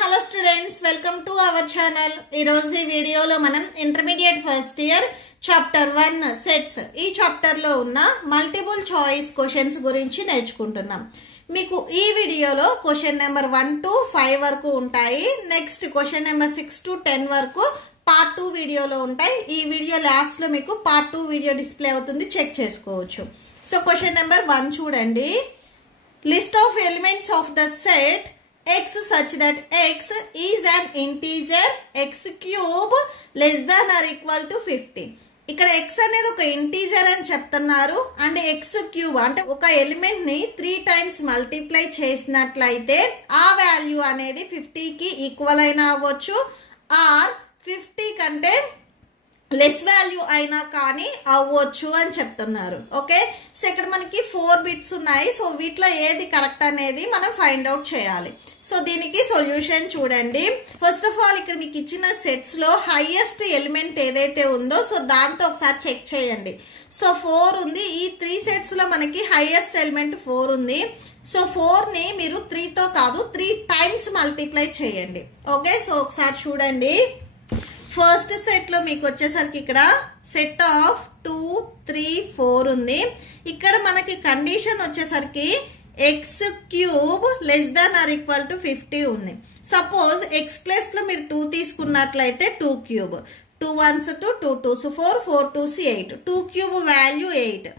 hello students, welcome to our channel. ఈ రోజు ఈ వీడియోలో మనం intermediate first year chapter 1 sets ఈ చాప్టర్ లో ఉన్న మల్టిపుల్ చాయిస్ క్వశ్చన్స్ గురించి నేర్చుకుంటున్నాం. మీకు ఈ వీడియోలో క్వశ్చన్ నెంబర్ 1 to 5 వరకు ఉంటాయి. నెక్స్ట్ క్వశ్చన్ నెంబర్ 6 to 10 వరకు పార్ట్ 2 వీడియోలో ఉంటాయి. ఈ వీడియో లాస్ట్ లో మీకు పార్ట్ 2 వీడియో డిస్ప్లే అవుతుంది, చెక్ చేసుకోవచ్చు. సో క్వశ్చన్ నెంబర్ 1 చూడండి. List of elements of the set x such that x is an integer x cube less than or equal to 50. ఇక్కడ x అనేది ఒక ఇంటీజర్ అని చెప్తున్నారు అండ్ x క్యూబ్ అంటే ఒక ఎలిమెంట్ ని 3 టైమ్స్ మల్టిప్లై చేసినట్లయితే ఆ వాల్యూ అనేది 50 కి ఈక్వల్ అయినా అవ్వచ్చు ఆర్ 50 కంటే లెస్ వాల్యూ అయినా కానీ అవ్వచ్చు అని చెప్తున్నారు. ఓకే, సో ఇక్కడ మనకి 4 బిట్స్ ఉన్నాయి. సో వీటిలో ఏది కరెక్ట్ అనేది మనం ఫైండ్ అవుట్ చేయాలి. సో దీనికి సొల్యూషన్ చూడండి. ఫస్ట్ ఆఫ్ ఆల్ ఇక్కడ మీకు ఇచ్చిన సెట్స్ లో హైయెస్ట్ ఎలిమెంట్ ఏదైతే ఉందో సో దాంతో ఒకసారి చెక్ చేయండి. సో 4 ఉంది. ఈ 3 సెట్స్ లో మనకి హైయెస్ట్ ఎలిమెంట్ 4 ఉంది. సో 4 ని మీరు 3 తో కాదు 3 టైమ్స్ మల్టిప్లై చేయండి. ఓకే, సో ఒకసారి చూడండి. ఫస్ట్ సెట్ లో మీకు వచ్చేసరికి ఇక్కడ సెట్ ఆఫ్ 2 3 4 ఉంది. ఇక్కడ మనకి కండిషన్ వచ్చేసరికి X cube less than or equal to 50 ఉంది. సపోజ్ ఎక్స్ ప్లస్ లో మీరు 2 తీసుకున్నట్లయితే 2 cube 2 1s 2 2 2s 4 4 2s 8 2 cube value 8.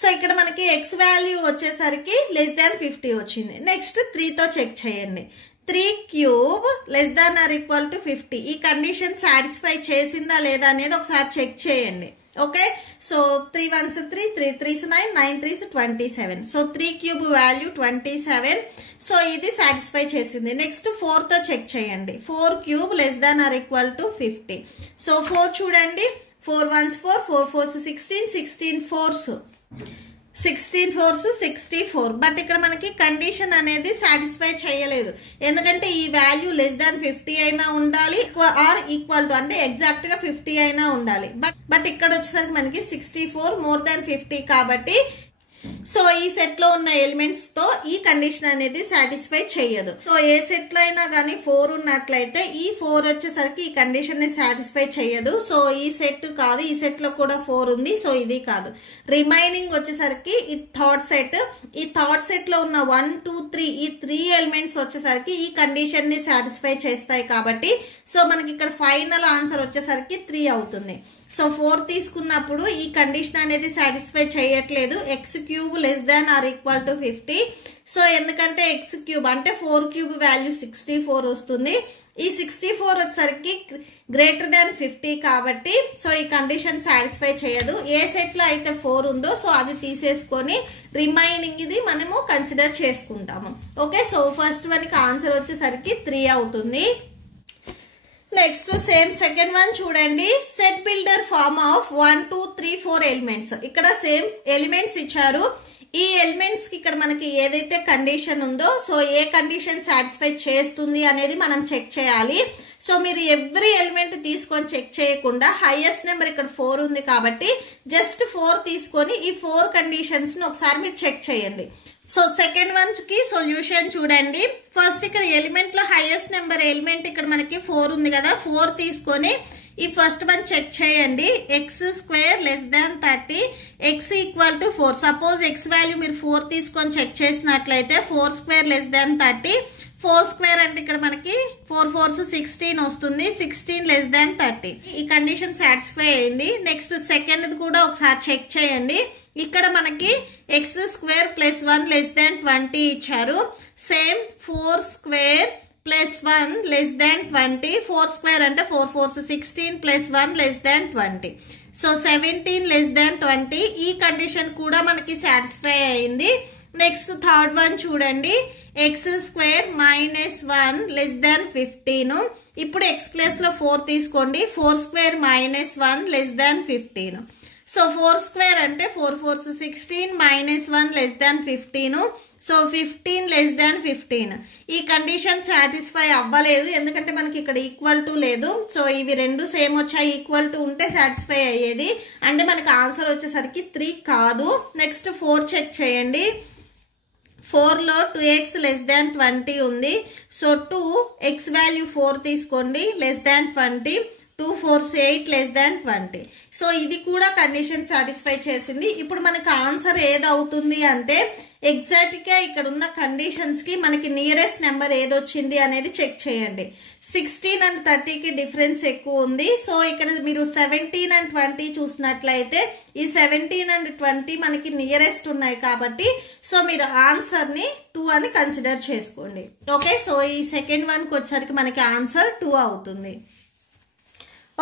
So ఇక్కడ మనకి ఎక్స్ వాల్యూ వచ్చేసరికి లెస్ దాన్ 50 వచ్చింది. నెక్స్ట్ 3 తో చెక్ చేయండి. 3 cube less than or equal to 50. ఈ కండిషన్ సాటిస్ఫై చేసిందా లేదా అనేది ఒకసారి చెక్ చేయండి. Okay, so 3 1s 3 3 3s 9 9 3s 27. So 3 cube value 27. So ఇది సాటిస్ఫై చేసింది. నెక్స్ట్ 4 తో చెక్ చేయండి. 4 cube less than or equal to 50. So 4 చూడండి. 4 1s 4 4 4s 16 16 4s 16 4s 64. But ఇక్కడ మనకి కండిషన్ అనేది సాటిస్ఫై చేయలేదు. ఎందుకంటే ఈ వాల్యూ లెస్ దాన్ 50 అయినా ఉండాలి ఆర్ ఈక్వల్ టు అంటే ఎగ్జాక్ట్ గా 50 అయినా ఉండాలి. బట్ ఇక్కడ వచ్చేసరికి మనకి 64 మోర్ దాన్ 50 కాబట్టి సో ఈ సెట్ లో ఉన్న ఎలిమెంట్స్ తో ఈ కండిషన్ అనేది సాటిస్ఫై చేయదు. సో ఏ సెట్ లో అయినా కానీ 4 ఉన్నట్లయితే ఈ 4 వచ్చేసరికి ఈ కండిషన్ ని సాటిస్ఫై చేయదు. సో ఈ సెట్ కాదు, ఈ సెట్ లో కూడా 4 ఉంది. సో ఇది కాదు. రిమైనింగ్ వచ్చేసరికి ఈ థర్డ్ సెట్. ఈ థర్డ్ సెట్ లో ఉన్న 1 2 3 ఈ 3 ఎలిమెంట్స్ వచ్చేసరికి ఈ కండిషన్ ని సాటిస్ఫై చేస్తాయి కాబట్టి సో మనకి ఇక్కడ ఫైనల్ ఆన్సర్ వచ్చేసరికి 3 అవుతుంది. సో 4 తీసుకున్నప్పుడు ఈ కండిషన్ అనేది సాటిస్ఫై చేయట్లేదు. X cube less than or equal to 50. So ఎందుకంటే ఎక్స్ క్యూబ్ అంటే 4 క్యూబ్ వాల్యూ 64 వస్తుంది. ఈ 64 వచ్చేసరికి గ్రేటర్ దాన్ 50 కాబట్టి సో ఈ కండిషన్ సాటిస్ఫై చేయదు. ఏ సెట్ లో అయితే 4 ఉందో సో అది తీసేసుకొని రిమైనింగ్ ఇది మనము కన్సిడర్ చేసుకుంటాము. ఓకే, సో ఫస్ట్ వన్ కి ఆన్సర్ వచ్చేసరికి 3 అవుతుంది. నెక్స్ట్ సేమ్ సెకండ్ వన్ చూడండి. Set builder form of 1 2 3 4 elements. ఇక్కడ సేమ్ ఎలిమెంట్స్ ఇచ్చారు. ఈ ఎలిమెంట్స్ కి ఇక్కడ మనకి ఏదైతే కండిషన్ ఉందో సో ఏ కండిషన్ సాటిస్ఫై చేస్తుంది అనేది మనం చెక్ చేయాలి. సో మీరు ఎవ్రీ ఎలిమెంట్ తీసుకొని చెక్ చేయకుండా హైయెస్ట్ నెంబర్ ఇక్కడ 4 ఉంది కాబట్టి జస్ట్ 4 తీసుకొని ఈ 4 కండిషన్స్ ని ఒకసారి మీరు చెక్ చేయండి. సో సెకండ్ వన్ కి సొల్యూషన్ చూడండి. ఫస్ట్ ఇక్కడ ఎలిమెంట్ లో హైయెస్ట్ నెంబర్ ఎలిమెంట్ ఇక్కడ మనకి 4 ఉంది కదా. 4 తీసుకొని ఈ ఫస్ట్ వన్ చెక్ చేయండి. X square less than 30 X equal to 4. Suppose X value మీరు 4 తీసుకొని చెక్ చేసినట్లయితే 4 స్క్వేర్ లెస్ దాన్ 30. 4 స్క్వేర్ అంటే ఇక్కడ మనకి 4 4s 16 వస్తుంది. 16 లెస్ దాన్ 30. ఈ కండిషన్ సాటిస్ఫై అయింది. నెక్స్ట్ సెకండ్ కూడా ఒకసారి చెక్ చేయండి. ఇక్కడ మనకి X square plus 1 less than 20 ఇచ్చారు. Same 4 square plus 1 less than 20. 4 square అంటే 4 4s 16 plus 1 less than 20. So 17 less than 20. ఈ కండిషన్ కూడా మనకి సాటిస్ఫై అయింది. నెక్స్ట్ థర్డ్ వన్ చూడండి. X square minus 1 less than 15. ఇప్పుడు ఎక్స్ ప్లస్ లో 4 తీసుకోండి. 4 square minus 1 less than 15. So 4 square అంటే 4 4s 16 minus 1 less than 15. So 15 less than 15. ఈ కండిషన్ సాటిస్ఫై అవ్వలేదు ఎందుకంటే మనకి ఇక్కడ ఈక్వల్ టు లేదు. సో ఇవి రెండు సేమ్ వచ్చాయి. ఈక్వల్ టు ఉంటే సాటిస్ఫై అయ్యేది. అంటే మనకి ఆన్సర్ వచ్చేసరికి 3 కాదు. నెక్స్ట్ 4 చెక్ చేయండి. 4లో 2x less than 20 ఉంది. సో 2x వాల్యూ 4 తీసుకోండి less than 20. 2 4s 8 less than 20. So ఇది కూడా కండిషన్ సాటిస్ఫై చేసింది. ఇప్పుడు మనకు ఆన్సర్ ఏదవుతుంది అంటే ఎగ్జాక్ట్గా ఇక్కడ ఉన్న కండిషన్స్కి మనకి నియరెస్ట్ నెంబర్ ఏదొచ్చింది అనేది చెక్ చేయండి. 16 and 30కి డిఫరెన్స్ ఎక్కువ ఉంది. సో ఇక్కడ మీరు 17 and 20 చూసినట్లయితే ఈ 17 and 20 మనకి నియరెస్ట్ ఉన్నాయి కాబట్టి సో మీరు ఆన్సర్ని 2 అని కన్సిడర్ చేసుకోండి. ఓకే, సో ఈ సెకండ్ వన్కి వచ్చేసరికి మనకి ఆన్సర్ 2 అవుతుంది.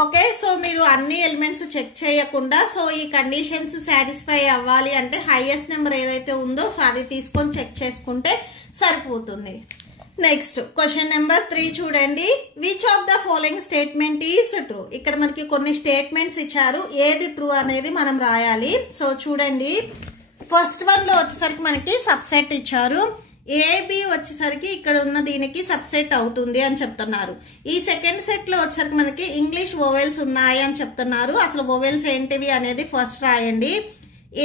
ఓకే, సో మీరు అన్ని ఎలిమెంట్స్ చెక్ చేయకుండా సో ఈ కండిషన్స్ సాటిస్ఫై అవ్వాలి అంటే హైయెస్ట్ నెంబర్ ఏదైతే ఉందో సో అది తీసుకొని చెక్ చేసుకుంటే సరిపోతుంది. నెక్స్ట్ క్వశ్చన్ నెంబర్ 3 చూడండి. Which of the following statement is true? ఇక్కడ మనకి కొన్ని స్టేట్మెంట్స్ ఇచ్చారు, ఏది ట్రూ అనేది మనం రాయాలి. సో చూడండి, ఫస్ట్ వన్లో వచ్చేసరికి మనకి సబ్సెట్ ఇచ్చారు. ఏబి వచ్చేసరికి ఇక్కడ ఉన్న దీనికి సబ్సెట్ అవుతుంది అని చెప్తున్నారు. ఈ సెకండ్ సెట్లో వచ్చేసరికి మనకి ఇంగ్లీష్ వోవెల్స్ ఉన్నాయి అని చెప్తున్నారు. అసలు వోవెల్స్ ఏంటివి అనేది ఫస్ట్ రాయండి.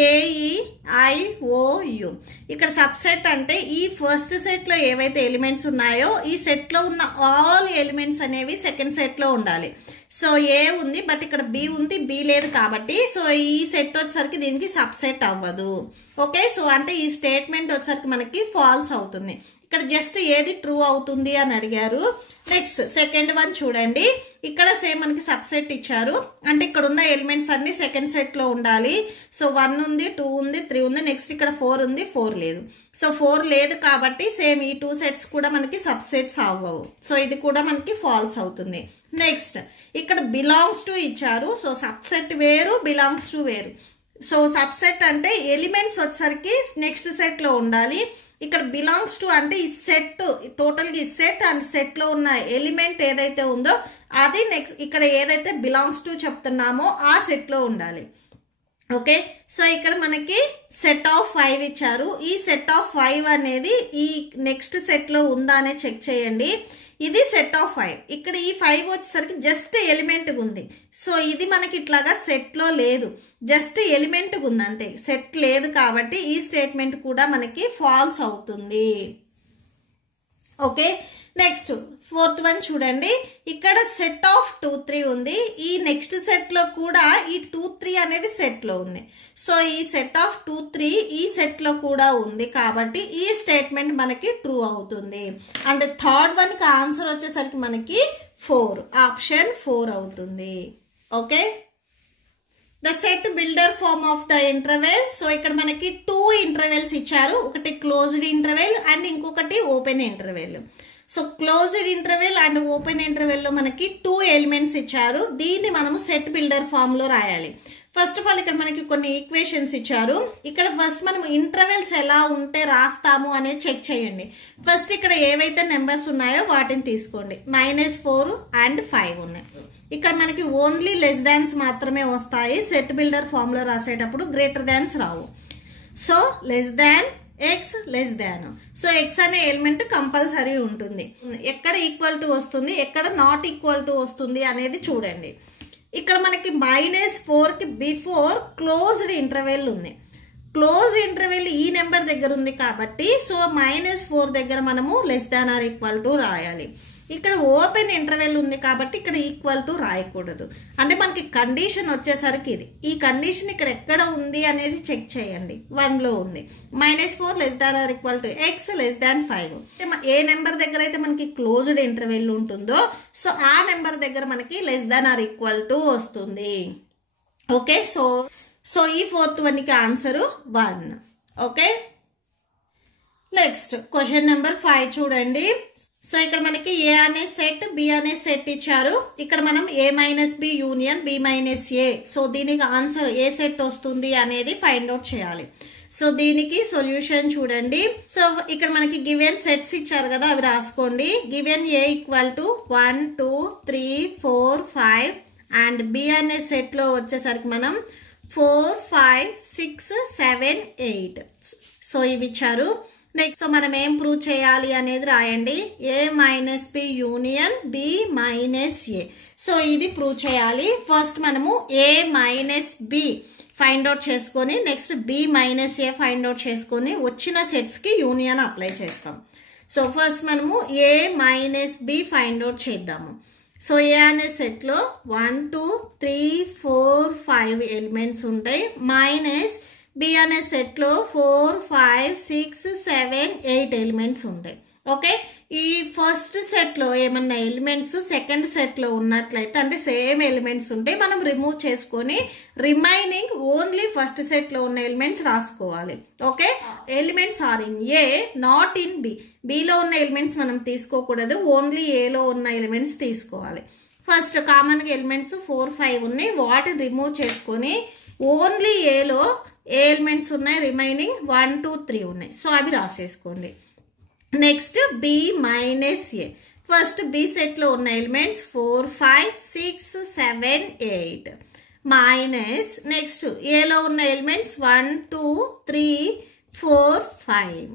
AEIOU. ఇక్కడ సబ్సెట్ అంటే ఈ ఫస్ట్ సెట్లో ఏవైతే ఎలిమెంట్స్ ఉన్నాయో ఈ సెట్లో ఉన్న ఆల్ ఎలిమెంట్స్ అనేవి సెకండ్ సెట్లో ఉండాలి. సో ఏ ఉంది బట్ ఇక్కడ బి ఉంది, బి లేదు కాబట్టి సో ఈ సెట్ వచ్చేసరికి దీనికి సబ్సెట్ అవ్వదు. ఓకే, సో అంటే ఈ స్టేట్మెంట్ వచ్చేసరికి మనకి ఫాల్స్ అవుతుంది. ఇక్కడ జస్ట్ ఏది ట్రూ అవుతుంది అని అడిగారు. నెక్స్ట్ సెకండ్ వన్ చూడండి, ఇక్కడ సేమ్ మనకి సబ్సెట్ ఇచ్చారు అంటే ఇక్కడ ఉన్న ఎలిమెంట్స్ అన్ని సెకండ్ సెట్లో ఉండాలి. సో 1 ఉంది, 2 ఉంది, 3 ఉంది, నెక్స్ట్ ఇక్కడ 4 ఉంది, 4 లేదు. సో 4 లేదు కాబట్టి సేమ్ ఈ 2 సెట్స్ కూడా మనకి సబ్సెట్స్ అవ్వవు. సో ఇది కూడా మనకి ఫాల్స్ అవుతుంది. నెక్స్ట్ ఇక్కడ బిలాంగ్స్ టు ఇచ్చారు. సో సబ్సెట్ వేరు, బిలాంగ్స్ టు వేరు. సో సబ్సెట్ అంటే ఎలిమెంట్స్ వచ్చేసరికి నెక్స్ట్ సెట్లో ఉండాలి. ఇక్కడ బిలాంగ్స్ టు అంటే ఈ సెట్ టోటల్గా ఈ సెట్ అండ్ సెట్లో ఉన్న ఎలిమెంట్ ఏదైతే ఉందో అది నెక్స్ట్ ఇక్కడ ఏదైతే బిలాంగ్స్ టు చెప్తున్నామో ఆ సెట్లో ఉండాలి. ఓకే, సో ఇక్కడ మనకి సెట్ ఆఫ్ 5 ఇచ్చారు. ఈ సెట్ ఆఫ్ 5 అనేది ఈ నెక్స్ట్ సెట్లో ఉందా అనే చెక్ చేయండి. ఇది సెట్ ఆఫ్ 5. ఇక్కడ ఈ 5 వచ్చేసరికి జస్ట్ ఎలిమెంట్ ఉంది. సో ఇది మనకి ఇట్లాగా సెట్లో లేదు, జస్ట్ ఎలిమెంట్ ఉంది అంటే సెట్ లేదు కాబట్టి ఈ స్టేట్మెంట్ కూడా మనకి ఫాల్స్ అవుతుంది. ఓకే, నెక్స్ట్ ఫోర్త్ వన్ చూడండి. ఇక్కడ సెట్ ఆఫ్ 2 3 ఉంది. ఈ నెక్స్ట్ సెట్లో కూడా ఈ 2 3 అనేది సెట్లో ఉంది. సో ఈ సెట్ ఆఫ్ 2 3 ఈ సెట్లో కూడా ఉంది కాబట్టి ఈ స్టేట్మెంట్ మనకి ట్రూ అవుతుంది. అండ్ థర్డ్ వన్కి ఆన్సర్ వచ్చేసరికి మనకి 4, ఆప్షన్ 4 అవుతుంది. Okay, the set builder form of the interval. So ఇక్కడ మనకి 2 ఇంటర్వెల్స్ ఇచ్చారు, ఒకటి క్లోజ్డ్ ఇంటర్వెల్ అండ్ ఇంకొకటి open interval. So closed interval and open ఇంటర్వెల్లో మనకి 2 ఎలిమెంట్స్ ఇచ్చారు. దీన్ని మనము సెట్ బిల్డర్ ఫామ్లో రాయాలి. ఫస్ట్ ఆఫ్ ఆల్ ఇక్కడ మనకి కొన్ని ఈక్వేషన్స్ ఇచ్చారు. ఇక్కడ ఫస్ట్ మనం ఇంటర్వెల్స్ ఎలా ఉంటే రాస్తాము అనేది చెక్ చేయండి. ఫస్ట్ ఇక్కడ ఏవైతే నెంబర్స్ ఉన్నాయో వాటిని తీసుకోండి. -4 and 5 ఉన్నాయి. ఇక్కడ మనకి ఓన్లీ లెస్ దాన్స్ మాత్రమే వస్తాయి. సెట్ బిల్డర్ ఫామ్లో రాసేటప్పుడు గ్రేటర్ దాన్స్ రావు. So less than x less than. So x అనే ఎలిమెంట్ కంపల్సరీ ఉంటుంది. ఎక్కడ ఈక్వల్ టు వస్తుంది, ఎక్కడ నాట్ ఈక్వల్ టు వస్తుంది అనేది చూడండి. ఇక్కడ మనకి -4కి బిఫోర్ క్లోజ్డ్ ఇంటర్వెల్ ఉంది. క్లోజ్ ఇంటర్వెల్ ఈ నెంబర్ దగ్గర ఉంది కాబట్టి సో -4 దగ్గర మనము less than or equal to రాయాలి. ఇక్కడ ఓపెన్ ఇంటర్వెల్ ఉంది కాబట్టి ఇక్కడ ఈక్వల్ టు రాయకూడదు. అంటే మనకి కండిషన్ వచ్చేసరికి ఇది ఈ కండిషన్ ఇక్కడ ఎక్కడ ఉంది అనేది చెక్ చేయండి. 1లో ఉంది. -4 less than or equal to x less than 5. A number దగ్గర అయితే మనకి క్లోజ్డ్ ఇంటర్వెల్ ఉంటుందో సో ఆ నెంబర్ దగ్గర మనకి less than or equal to వస్తుంది. ఓకే, సో ఈ ఫోర్త్ వన్కి answer 1. Okay, next question number 5 చూడండి. సో ఇక్కడ మనకి ఏ అనే సెట్, బి అనే సెట్ ఇచ్చారు. ఇక్కడ మనం A-B యూనియన్ B-A. సో దీనికి ఆన్సర్ ఏ సెట్ వస్తుంది అనేది ఫైండ్ అవుట్ చేయాలి. సో దీనికి సొల్యూషన్ చూడండి. సో ఇక్కడ మనకి గివెన్ సెట్స్ ఇచ్చారు కదా, అవి రాసుకోండి. Given A equal to 1 2 3 4 5 and B అనే సెట్లో వచ్చేసరికి మనం 4 5 6 7 8. సో ఇవి ఇచ్చారు. నెక్స్ట్ సో మనం ఏం ప్రూవ్ చేయాలి అనేది రాయండి. A-B union B-A. సో ఇది ప్రూవ్ చేయాలి. ఫస్ట్ మనము A-B ఫైండ్ అవుట్ చేసుకొని నెక్స్ట్ బి మైనస్ ఏ ఫైండ్ అవుట్ చేసుకొని వచ్చిన సెట్స్కి యూనియన్ అప్లై చేస్తాం. సో ఫస్ట్ మనము ఏ మైనస్ బి ఫైండ్ అవుట్ చేద్దాము. సో ఏ అనే సెట్లో 1 2 3 4 5 ఎలిమెంట్స్ ఉంటాయి. మైనస్ బి అనే సెట్లో 4 5 6 7 8 ఎలిమెంట్స్ ఉంటాయి. ఓకే, ఈ ఫస్ట్ సెట్లో ఏమన్నా ఎలిమెంట్స్ సెకండ్ సెట్లో ఉన్నట్లయితే అంటే సేమ్ ఎలిమెంట్స్ ఉంటే మనం రిమూవ్ చేసుకొని రిమైనింగ్ ఓన్లీ ఫస్ట్ సెట్లో ఉన్న ఎలిమెంట్స్ రాసుకోవాలి. Okay, elements are in A not in B. బిలో ఉన్న ఎలిమెంట్స్ మనం తీసుకోకూడదు, ఓన్లీ ఏలో ఉన్న ఎలిమెంట్స్ తీసుకోవాలి. ఫస్ట్ కామన్గా ఎలిమెంట్స్ 4 5 ఉన్నాయి, వాటిని రిమూవ్ చేసుకొని ఓన్లీ ఏలో ఏ ఎలిమెంట్స్ ఉన్నాయి, రిమైనింగ్ 1 2 3 ఉన్నాయి. సో అవి రాసేసుకోండి. నెక్స్ట్ బి మైనస్ ఏ. ఫస్ట్ బి సెట్లో ఉన్న ఎలిమెంట్స్ 4 5 6 7 8 మైనస్ నెక్స్ట్ ఏలో ఉన్న ఎలిమెంట్స్ 1 2 3 4 5.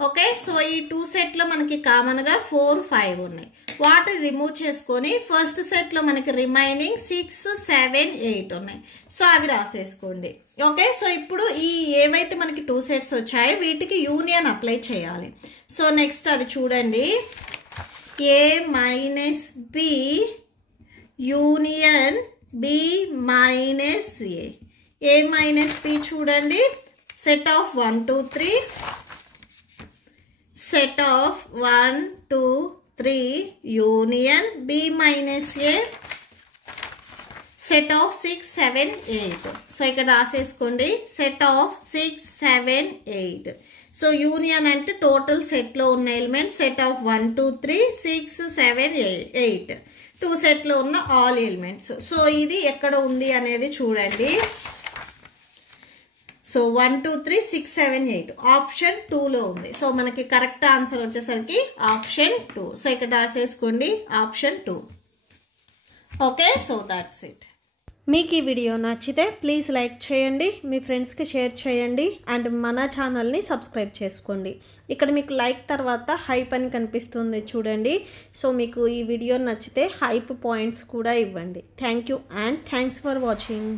ఓకే, సో ఈ 2 సెట్లో మనకి కామన్గా 4 5 ఉన్నాయి, వాటిని రిమూవ్ చేసుకొని ఫస్ట్ సెట్లో మనకి రిమైనింగ్ 6 7 8 ఉన్నాయి. సో అవి రాసేసుకోండి. ఓకే, సో ఇప్పుడు ఈ ఏవైతే మనకి 2 సెట్స్ వచ్చాయో వీటికి యూనియన్ అప్లై చేయాలి. సో నెక్స్ట్ అది చూడండి, A minus B union B minus A. A minus B చూడండి, set of 1 2 3, set of 1 2 3 union b minus a set of 6 7 8. So ఇక్కడ రాసేసుకోండి set of 6 7 8. సో యూనియన్ అంటే టోటల్ సెట్లో ఉన్న ఎలిమెంట్, సెట్ ఆఫ్ 1 2 3 6 7 8 2 సెట్లో ఉన్న all elements. So ఇది ఎక్కడ ఉంది అనేది చూడండి. సో 1 2 3 6 7 8 ఆప్షన్ 2లో ఉంది. సో మనకి కరెక్ట్ ఆన్సర్ వచ్చేసరికి ఆప్షన్ 2. సో ఇక్కడ రాసేసుకోండి option 2. Okay, so that's it. మీకు ఈ వీడియో నచ్చితే ప్లీజ్ లైక్ చేయండి, మీ ఫ్రెండ్స్కి షేర్ చేయండి అండ్ మన ఛానల్ని సబ్స్క్రైబ్ చేసుకోండి. ఇక్కడ మీకు లైక్ తర్వాత హైప్ అని కనిపిస్తుంది చూడండి. సో మీకు ఈ వీడియో నచ్చితే హైప్ పాయింట్స్ కూడా ఇవ్వండి. Thank you and thanks for watching.